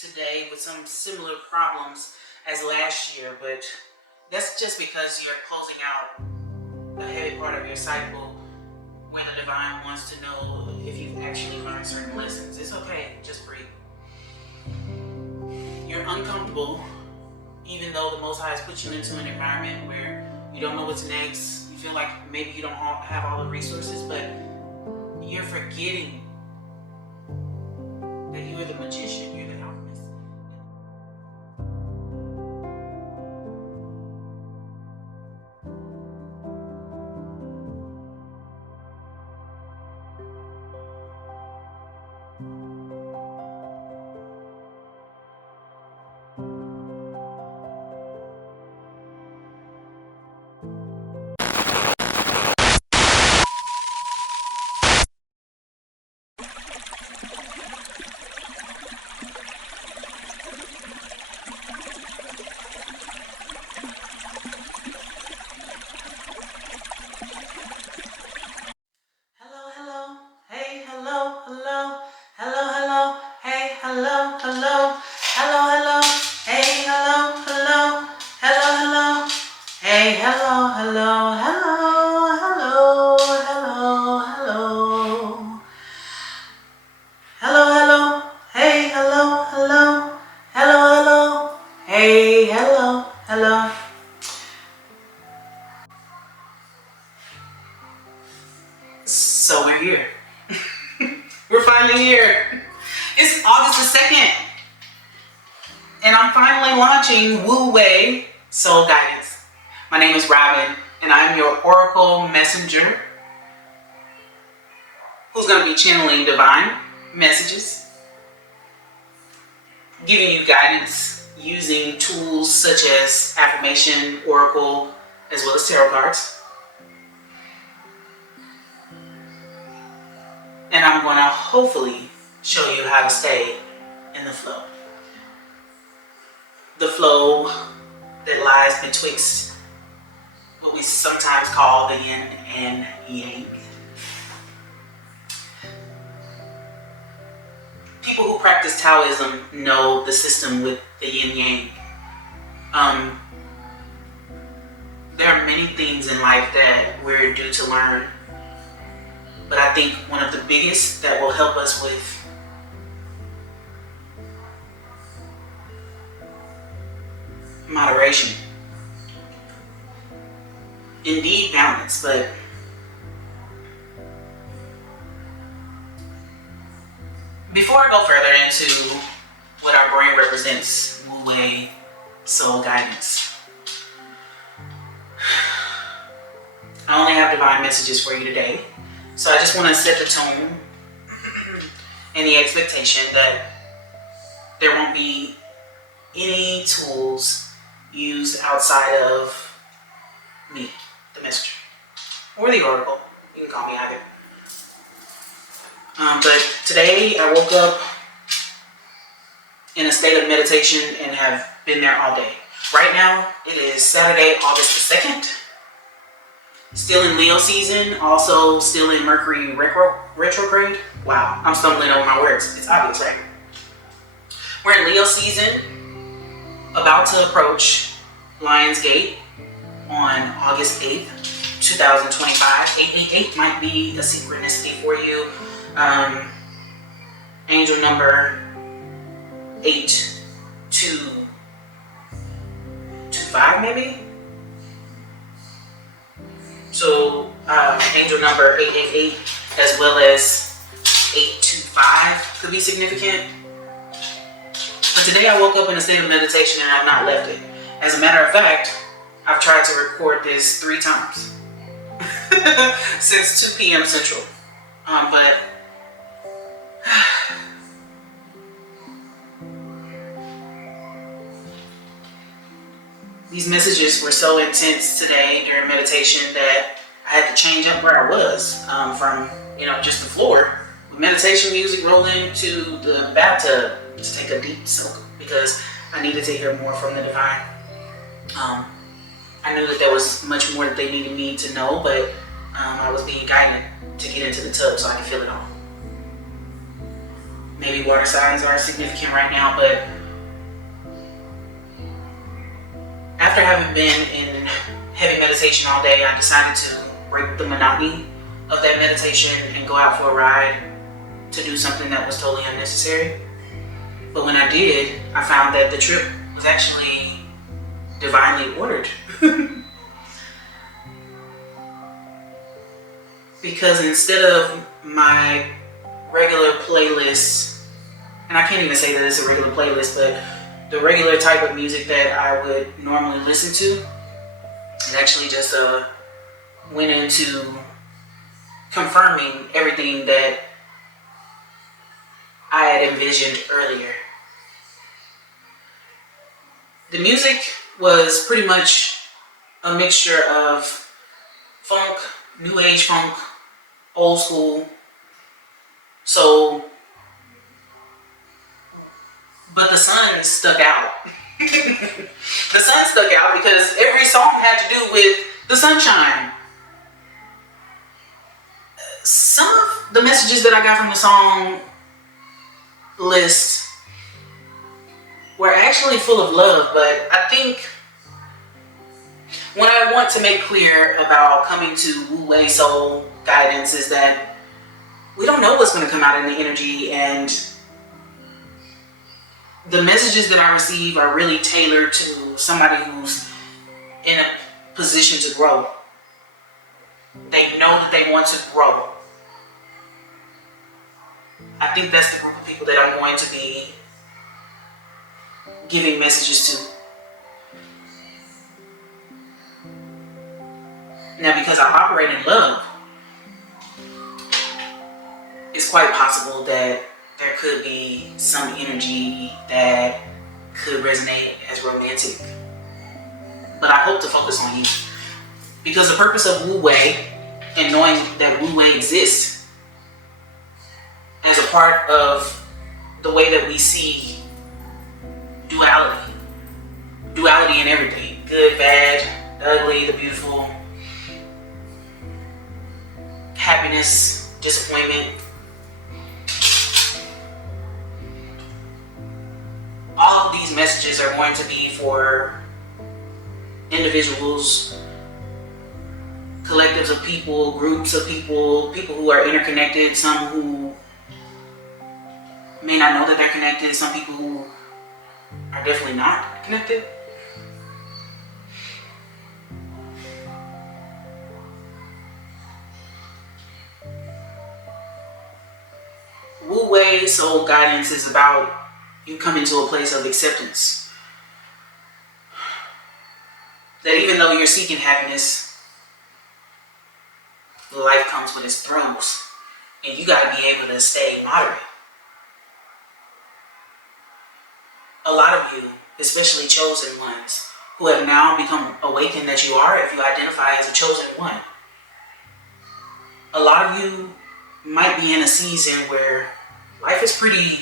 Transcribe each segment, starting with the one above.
today with some similar problems as last year, but that's just because you're closing out a heavy part of your cycle where the divine wants to know if you've actually learned certain lessons. It's okay, just breathe. You're uncomfortable, even though the Most High has put you into an environment where you don't know what's next. You feel like maybe you don't have all the resources, but you're forgetting that you are the magician, you're the alchemist. So we're here. We're finally here. It's August the 2nd. And I'm finally launching Wu Wei Soul Guidance. My name is Robyn, and I'm your Oracle Messenger who's going to be channeling divine messages, giving you guidance using tools such as affirmation, oracle, as well as tarot cards. And I'm going to hopefully show you how to stay in the flow. The flow that lies betwixt what we sometimes call the yin and yang. People who practice Taoism know the system with the yin yang. There are many things in life that we're due to learn. But I think one of the biggest that will help us with moderation. Indeed, balance, but before I go further into what our brain represents, Wu Wei Soul Guidance, I only have divine messages for you today. So I just want to set the tone and the expectation that there won't be any tools used outside of me, the messenger, or the oracle. You can call me either. But today I woke up in a state of meditation and have been there all day. Right now it is Saturday, August the 2nd. Still in Leo season, also still in Mercury retrograde. Wow, I'm stumbling over my words. It's obvious, right? We're in Leo season, about to approach LIONSGATE on August 8th, 2025. 888 might be a synchronicity for you. Angel number 8225 maybe? So angel number 888 as well as 825 could be significant. But today I woke up in a state of meditation and I've not left it. As a matter of fact, I've tried to record this 3 times since 2 p.m. Central. But these messages were so intense today during meditation that I had to change up where I was from, just the floor with meditation music rolling to the bathtub to take a deep soak because I needed to hear more from the divine. I knew that there was much more that they needed me to know, but I was being guided to get into the tub so I could feel it all. maybe water signs are significant right now, but after having been in heavy meditation all day, I decided to break the monotony of that meditation and go out for a ride to do something that was totally unnecessary. But when I did, I found that the trip was actually divinely ordered. Because instead of my regular playlist, and I can't even say that it's a regular playlist, but the regular type of music that I would normally listen to, it actually just went into confirming everything that I had envisioned earlier. The music was pretty much a mixture of funk, new age funk, old school, soul, but the sun stuck out. The sun stuck out because every song had to do with the sunshine. Some of the messages that I got from the song list were actually full of love, but I think what I want to make clear about coming to Wu Wei Soul Guidance is that we don't know what's going to come out in the energy, and the messages that I receive are really tailored to somebody who's in a position to grow. They know that they want to grow. I think that's the group of people that I'm going to be giving messages to. Now, because I operate in love, it's quite possible that there could be some energy that could resonate as romantic. But I hope to focus on you. Because the purpose of Wu Wei, and knowing that Wu Wei exists as a part of the way that we see duality. Duality in everything. Good, bad, the ugly, the beautiful. Happiness, disappointment. All of these messages are going to be for individuals, collectives of people, groups of people, people who are interconnected, some who may not know that they're connected, some people who are definitely not connected. Wu Wei Soul Guidance is about you coming to a place of acceptance. That even though you're seeking happiness, life comes with its thrones, and you got to be able to stay moderate. A lot of you, especially chosen ones, who have now become awakened that you are, if you identify as a chosen one, a lot of you might be in a season where life is pretty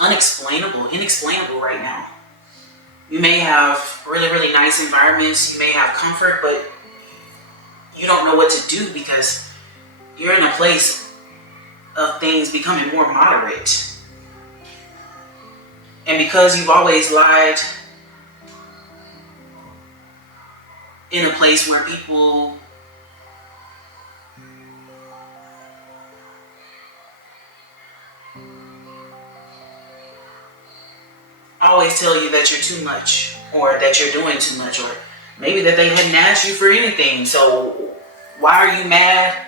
inexplainable right now. You may have really, really nice environments, you may have comfort, but you don't know what to do because you're in a place of things becoming more moderate. And because you've always lied in a place where people always tell you that you're too much, or that you're doing too much, or maybe that they hadn't asked you for anything, so why are you mad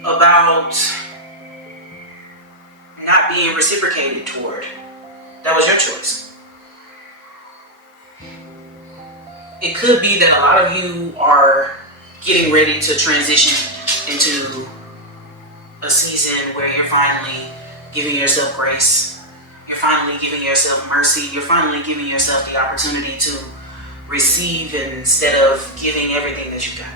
about not being reciprocated toward? That was your choice. It could be that a lot of you are getting ready to transition into a season where you're finally giving yourself grace. You're finally giving yourself mercy. You're finally giving yourself the opportunity to receive instead of giving everything that you got.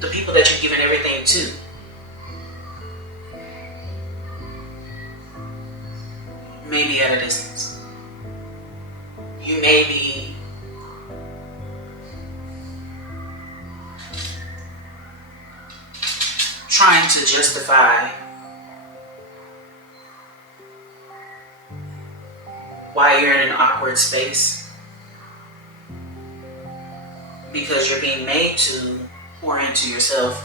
The people that you're giving everything to, may be at a distance. You may be trying to justify why you're in an awkward space, because you're being made to pour into yourself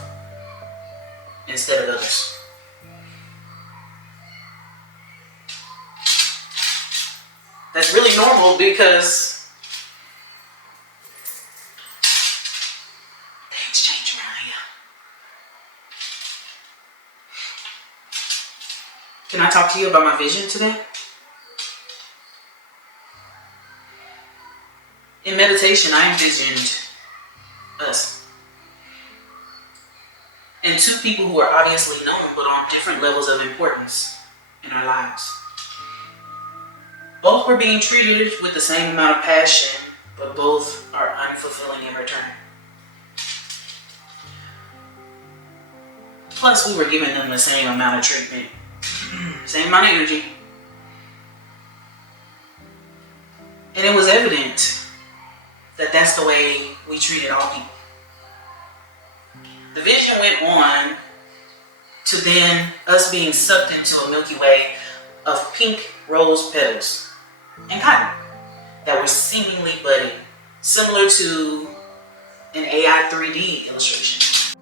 instead of others. That's really normal because things change around here. Can I talk to you about my vision today? In meditation, I envisioned us and two people who are obviously known but on different levels of importance in our lives. Both were being treated with the same amount of passion, but both are unfulfilling in return. Plus, we were giving them the same amount of treatment, same amount of energy. And it was evident that that's the way we treated all people. The vision went on to then us being sucked into a Milky Way of pink rose petals and cotton that were seemingly budding, similar to an AI 3D illustration.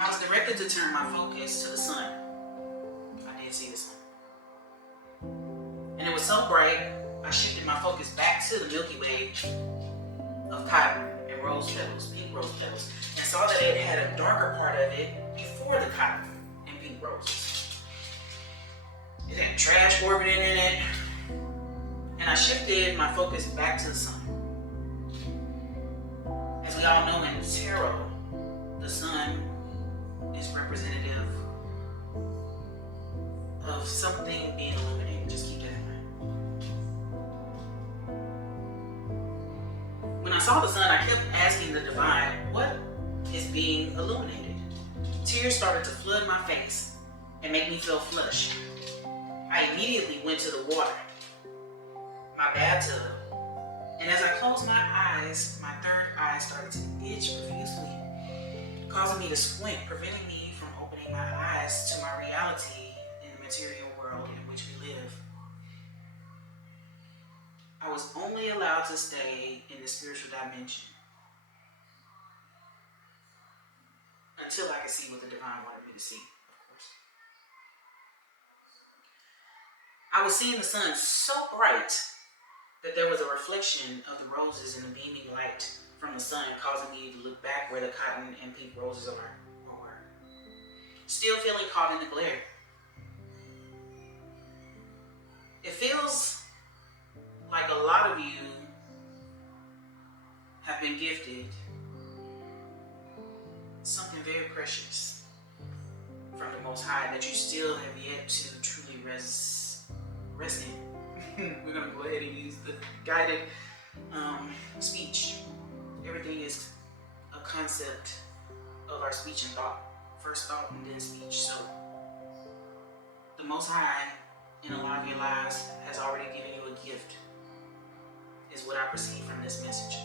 I was directed to turn my focus to the sun. I did see the sun. And it was so bright, I shifted my focus back to the Milky Way of cotton and rose petals, pink rose petals, and saw that it had a darker part of it before the cotton and pink roses. It had trash orbiting in it, and I shifted my focus back to the sun. As we all know in tarot, the sun is representative of something being illuminated. Just keep that in mind. When I saw the sun, I kept asking the divine, what is being illuminated? Tears started to flood my face and make me feel flushed. I immediately went to the water, my bathtub, and as I closed my eyes, my third eye started to itch profusely, causing me to squint, preventing me from opening my eyes to my reality in the material world in which we live. I was only allowed to stay in the spiritual dimension until I could see what the divine wanted me to see. I was seeing the sun so bright that there was a reflection of the roses in the beaming light from the sun, causing me to look back where the cotton and pink roses were. Still feeling caught in the glare. It feels like a lot of you have been gifted something very precious from the Most High that you still have yet to truly rest in. We're going to go ahead and use the guided speech. Everything is a concept of our speech and thought. First thought and then speech. So the Most High in a lot of your lives has already given you a gift, is what I perceive from this message.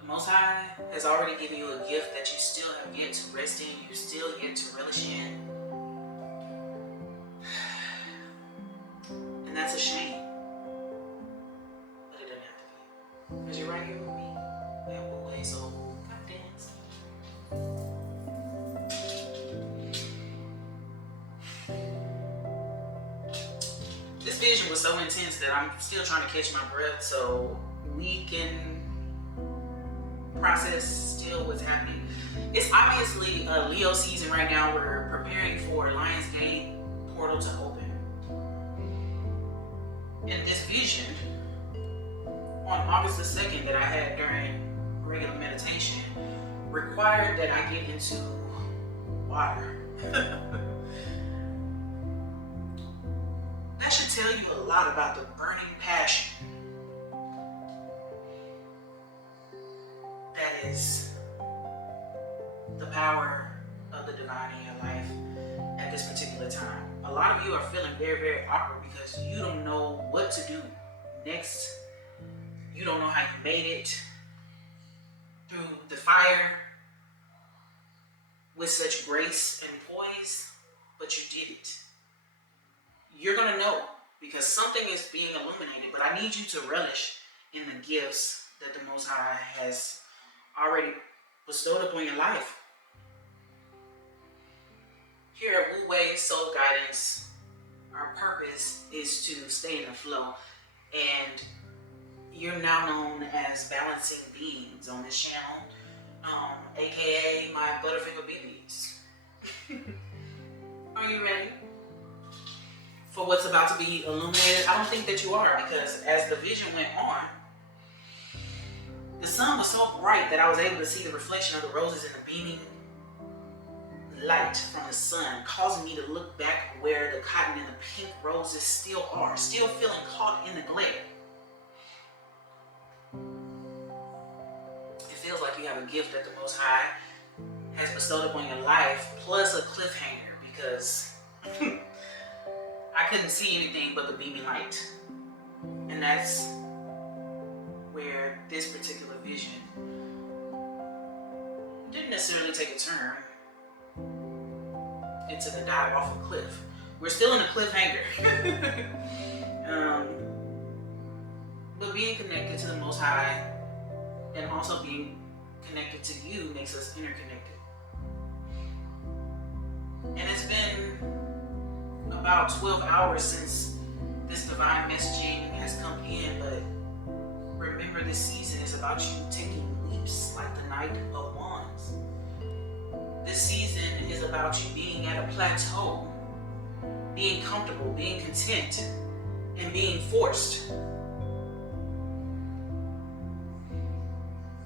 The Most High has already given you a gift that you still have yet to rest in, you still yet to relish in. And that's a shame. But it doesn't have to be. Because you're right here with me at Wu Wei Soul Guidance. This vision was so intense that I'm still trying to catch my breath so we can process still what's happening. It's obviously a Leo season right now. We're preparing for LIONSGATE portal to open. And this vision on August the 2nd that I had during regular meditation required that I get into water. That should tell you a lot about the burning passion that is the power of the divine in your life at this particular time. A lot of you are feeling very, very awkward because you don't know what to do next. You don't know how you made it. the fire with such grace and poise, but you did it. You're going to know because something is being illuminated, but I need you to relish in the gifts that the Most High has already bestowed upon your life. Here at Wu Wei Soul Guidance, our purpose is to stay in the flow, and you're now known as balancing beings on this channel, aka my Butterfinger BBs. Are you ready for what's about to be illuminated? I don't think that you are, because as the vision went on, the sun was so bright that I was able to see the reflection of the roses and the beaming light from the sun, causing me to look back where the cotton and the pink roses still are, still feeling caught in the glare. It feels like you have a gift that the Most High has bestowed upon your life, plus a cliffhanger, because I couldn't see anything but the beaming light. And that's where this particular vision didn't necessarily take a turn. It took a dive off a cliff. We're still in a cliffhanger. But being connected to the Most High and also being connected to you makes us interconnected. And it's been about 12 hours since this divine messaging has come in, but remember, this season is about you taking leaps like the Knight of Wands. This season is about you being at a plateau, being comfortable, being content, and being forced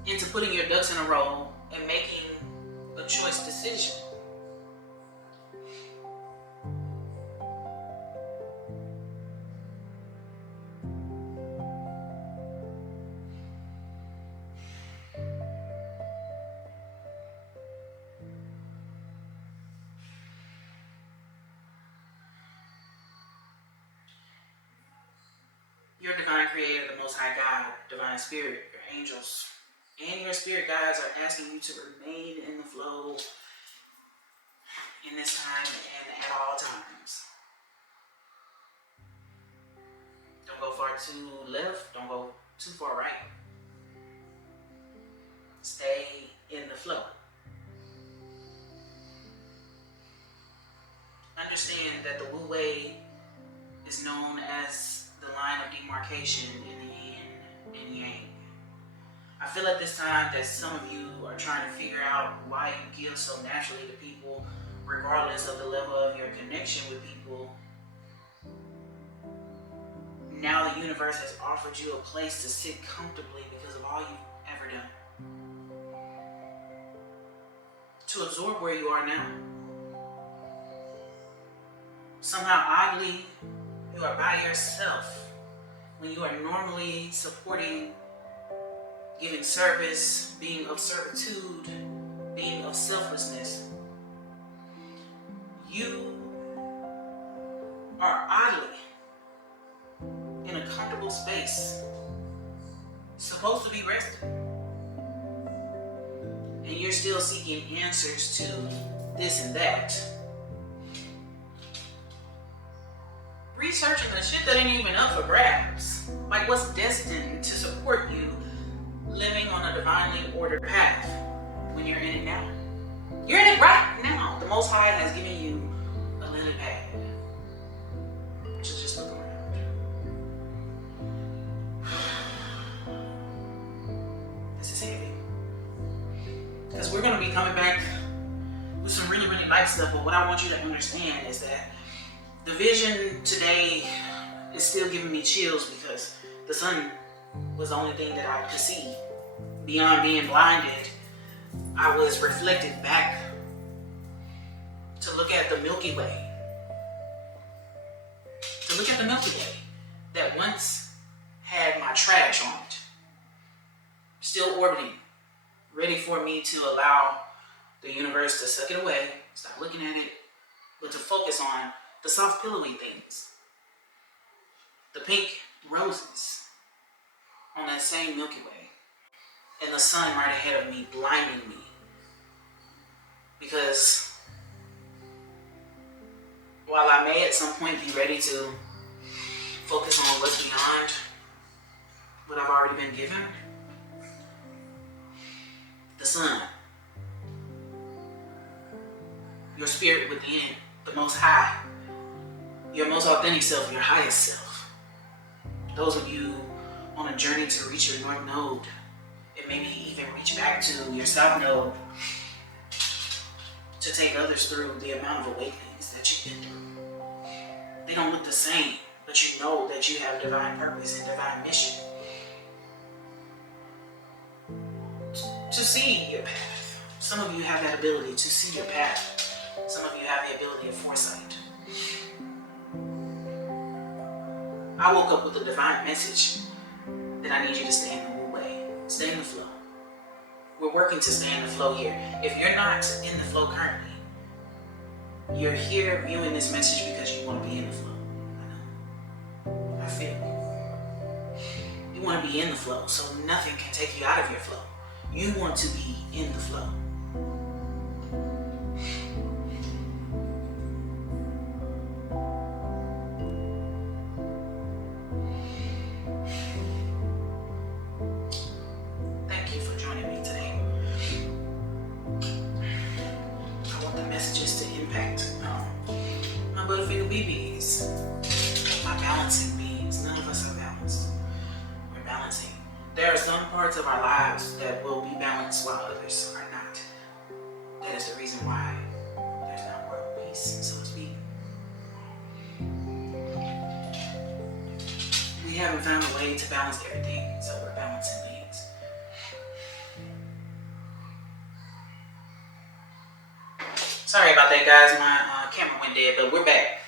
into putting your ducks in a row and making a choice decision. Your divine creator, the Most High God, divine spirit, your angels, and your spirit guides are asking you to remain in the flow in this time and at all times. Don't go far too left, don't go too far right. Stay in the flow. Understand that the Wu Wei is known as the line of demarcation in the yin and yang. I feel at this time that some of you are trying to figure out why you give so naturally to people, regardless of the level of your connection with people. Now the universe has offered you a place to sit comfortably because of all you've ever done. To absorb where you are now. Somehow, oddly, you are by yourself when you are normally supporting, giving service, being of servitude, being of selflessness. You are oddly in a comfortable space, supposed to be resting, and you're still seeking answers to this and that. Researching the shit that ain't even up for grabs. Like what's destined to support you living on a divinely ordered path when you're in it now. You're in it right now. The Most High has given you a lily pad. So just look around. This is heavy. Because we're going to be coming back with some really, really light stuff, but what I want you to understand is that the vision today is still giving me chills because the sun was the only thing that I could see. Beyond being blinded, I was reflected back to look at the Milky Way. To look at the Milky Way that once had my trash on it. Still orbiting, ready for me to allow the universe to suck it away, stop looking at it, but to focus on the soft pillowy things. The pink roses on that same Milky Way. and the sun right ahead of me, blinding me. Because while I may at some point be ready to focus on what's beyond what I've already been given, the sun, your spirit within, the Most High, your most authentic self, your highest self, those of you on a journey to reach your North Node, and maybe even reach back to your South Node, to take others through the amount of awakenings that you've been through. They don't look the same, but you know that you have divine purpose and divine mission to see your path. Some of you have that ability to see your path. Some of you have the ability of foresight. I woke up with a divine message that I need you to stay in the Wu Wei. Stay in the flow. We're working to stay in the flow here. If you're not in the flow currently, you're here viewing this message because you want to be in the flow. I know. I feel you. You want to be in the flow, so nothing can take you out of your flow. You want to be in the flow. Parts of our lives that will be balanced while others are not. That is the reason why there's not world peace, so to speak. We haven't found a way to balance everything, so we're balancing things. Sorry about that, guys. My camera went dead, but we're back.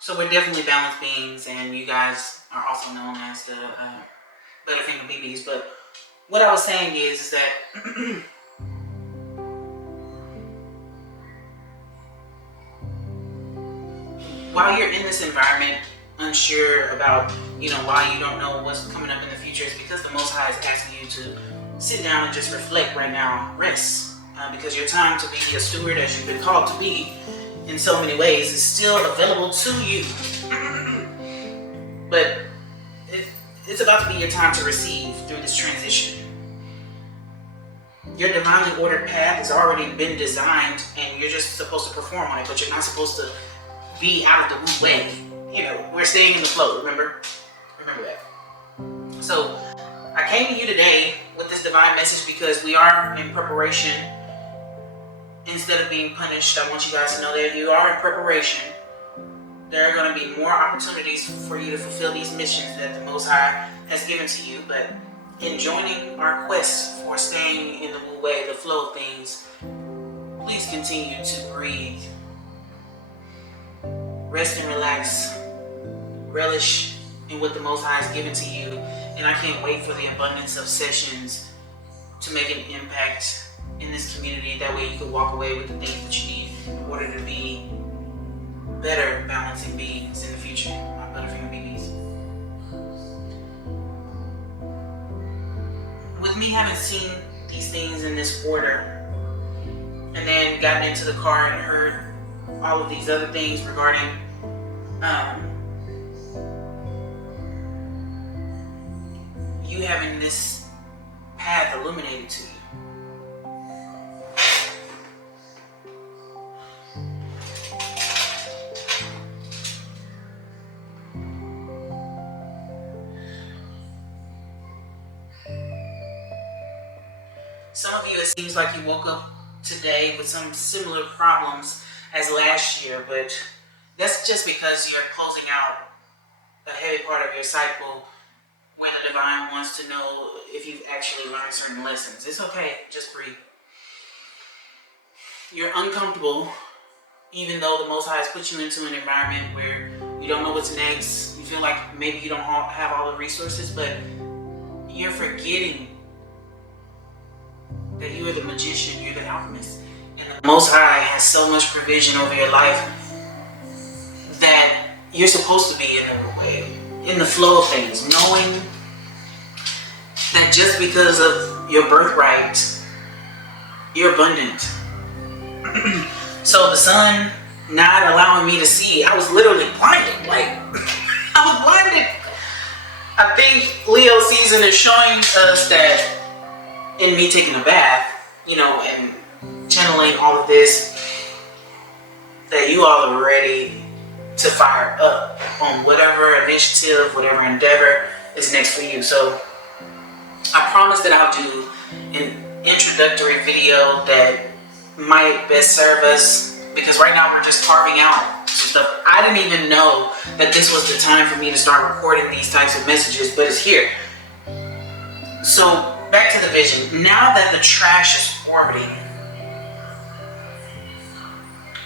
So we're definitely balanced beings, and you guys are also known as the Butterfinger BBs. But what I was saying is that while you're in this environment, unsure about, why you don't know what's coming up in the future, it's because the Most High is asking you to sit down and just reflect right now, rest, because your time to be a steward, as you've been called to be, in so many ways, is still available to you. But it's about to be your time to receive through this transition. Your divinely ordered path has already been designed, and you're just supposed to perform on it, but you're not supposed to be out of the Wu Wei. We're staying in the flow, remember? Remember that. So I came to you today with this divine message because we are in preparation. Instead of being punished, I want you guys to know that you are in preparation. There are going to be more opportunities for you to fulfill these missions that the Most High has given to you. But in joining our quest for staying in the Wu Wei, the flow of things, please continue to breathe. Rest and relax. Relish in what the Most High has given to you. And I can't wait for the abundance of sessions to make an impact in this community. That way you can walk away with the things that you need in order to be better balancing beings in the future. My Butterfinger BBs. With me having seen these things in this order, and then gotten into the car and heard all of these other things regarding you having this path illuminated to you. Some of you, it seems like you woke up today with some similar problems as last year, but that's just because you're closing out a heavy part of your cycle when the divine wants to know if you've actually learned certain lessons. It's okay, just breathe. You're uncomfortable, even though the Most High has put you into an environment where you don't know what's next. You feel like maybe you don't have all the resources, but you're forgetting that you are the magician, you're the alchemist. And the Most High has so much provision over your life that you're supposed to be in the way. in the flow of things, knowing that just because of your birthright, you're abundant. So the sun not allowing me to see, I was literally blinded. Like, I was blinded. I think Leo season is showing us that in me taking a bath, you know, and channeling all of this, that you all are ready to fire up on whatever initiative, whatever endeavor is next for you. So I promise that I'll do an introductory video that might best serve us, because right now we're just carving out some stuff. I didn't even know that this was the time for me to start recording these types of messages, but it's here. So back to the vision. Now that the trash is orbiting,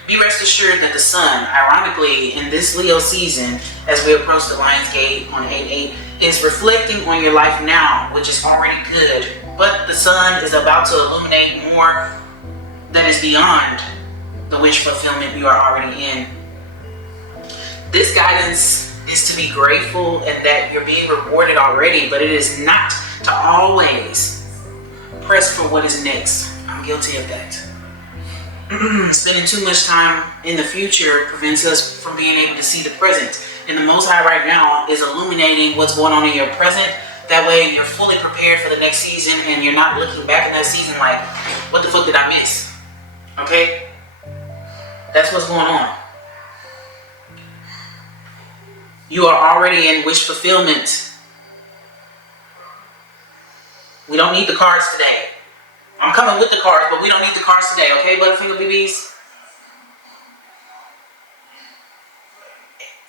be rest assured that the sun, ironically, in this Leo season, as we approach the LIONSGATE on 8/8, is reflecting on your life now, which is already good. But the sun is about to illuminate more that is beyond the wish fulfillment you are already in. This guidance is to be grateful and that you're being rewarded already, but it is not to always press for what is next. I'm guilty of that. Spending too much time in the future prevents us from being able to see the present. And the Most High right now is illuminating what's going on in your present. That way you're fully prepared for the next season and you're not looking back at that season like, what the fuck did I miss? Okay? That's what's going on. You are already in wish fulfillment. We don't need the cards today. I'm coming with the cards, but we don't need the cards today, okay, Butterfinger BBs?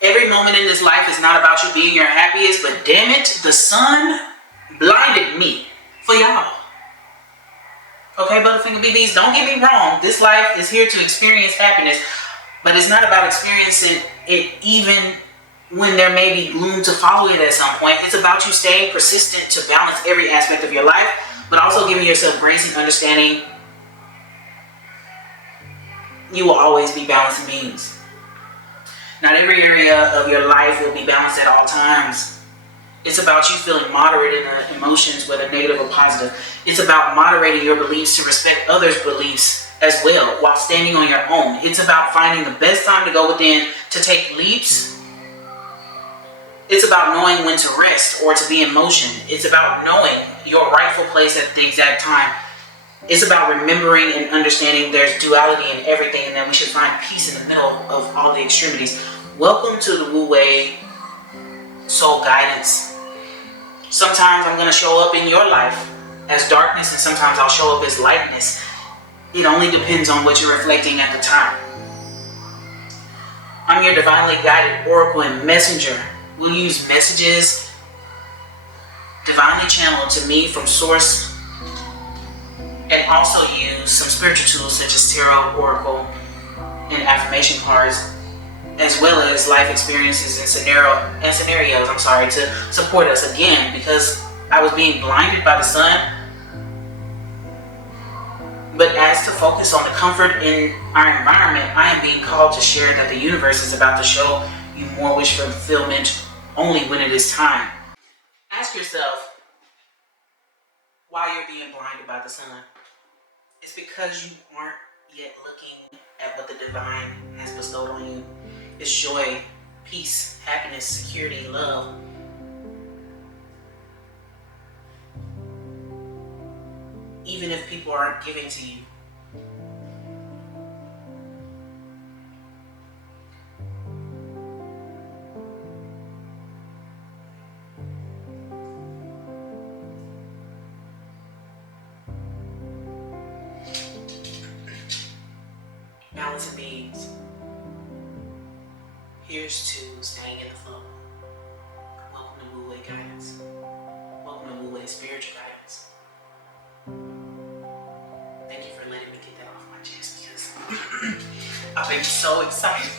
Every moment in this life is not about you being your happiest, but damn it, the sun blinded me for y'all. Okay, Butterfinger BBs, don't get me wrong. This life is here to experience happiness, but it's not about experiencing it even when there may be gloom to follow it at some point. It's about you staying persistent to balance every aspect of your life, but also giving yourself grace and understanding you will always be balancing beings. Not every area of your life will be balanced at all times. It's about you feeling moderate in the emotions, whether negative or positive. It's about moderating your beliefs to respect others' beliefs as well, while standing on your own. It's about finding the best time to go within to take leaps. It's about knowing when to rest or to be in motion. It's about knowing your rightful place at the exact time. It's about remembering and understanding there's duality in everything, and that we should find peace in the middle of all the extremities. Welcome to the Wu Wei Soul Guidance. Sometimes I'm going to show up in your life as darkness, and sometimes I'll show up as lightness. It only depends on what you're reflecting at the time. I'm your divinely guided oracle and messenger. We'll use messages divinely channeled to me from source, and also use some spiritual tools such as tarot, oracle, and affirmation cards, as well as life experiences and scenarios, to support us. Again, because I was being blinded by the sun, but as to focus on the comfort in our environment, I am being called to share that the universe is about to show you more wish fulfillment only when it is time. Ask yourself why you're being blinded by the sun. It's because you aren't yet looking at what the divine has bestowed on you. It's joy, peace, happiness, security, love. Even if people aren't giving to you. Balancing beings. Here's to staying in the flow. Welcome to Wu Wei Guidance. Welcome to Wu Wei Spiritual Guidance. Thank you for letting me get that off my chest, because I've been so excited.